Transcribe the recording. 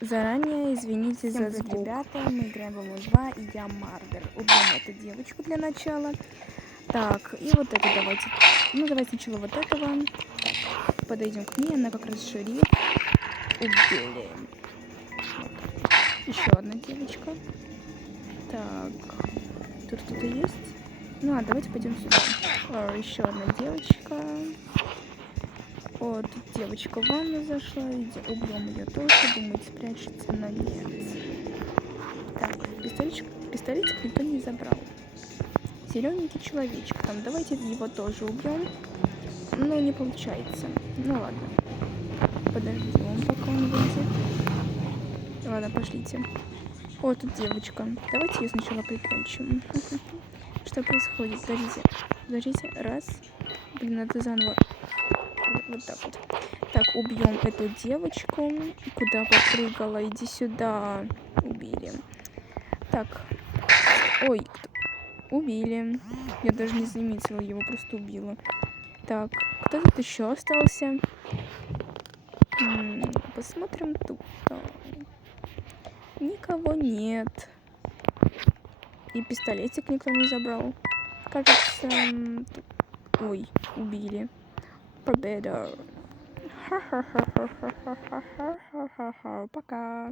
Заранее извините за звук. Ребята, мы играем в Among 2, и я Мардер. Убьем эту девочку для начала. Так, и вот это давайте. Ну, давайте сначала вот этого. Так, подойдем к ней, она как раз шериф. Убили. Вот. Еще одна девочка. Так, тут кто-то есть? Ну, давайте пойдем сюда. Еще одна девочка. О, тут девочка в ванну зашла. Убьем ее тоже. Думает, спрячется, но нет. Так, пистолетик никто не забрал. Зелененький человечек. Там, давайте его тоже убьем. Но не получается. Ну ладно. Подождем, пока он выйдет. Ладно, пошлите. О, тут девочка. Давайте ее сначала прикончим. Что происходит? Подождите. Раз. Блин, надо заново. Вот так вот. Так, убьем эту девочку. Куда попрыгала? Иди сюда. Убили. Так. Ой, убили. Я даже не заметила, его просто убила. Так, кто тут еще остался? Посмотрим тут. Никого нет. И пистолетик никто не забрал. Кажется, ой, убили. Победа. Ха-ха-ха-ха-ха-ха-ха-ха-ха. Пока.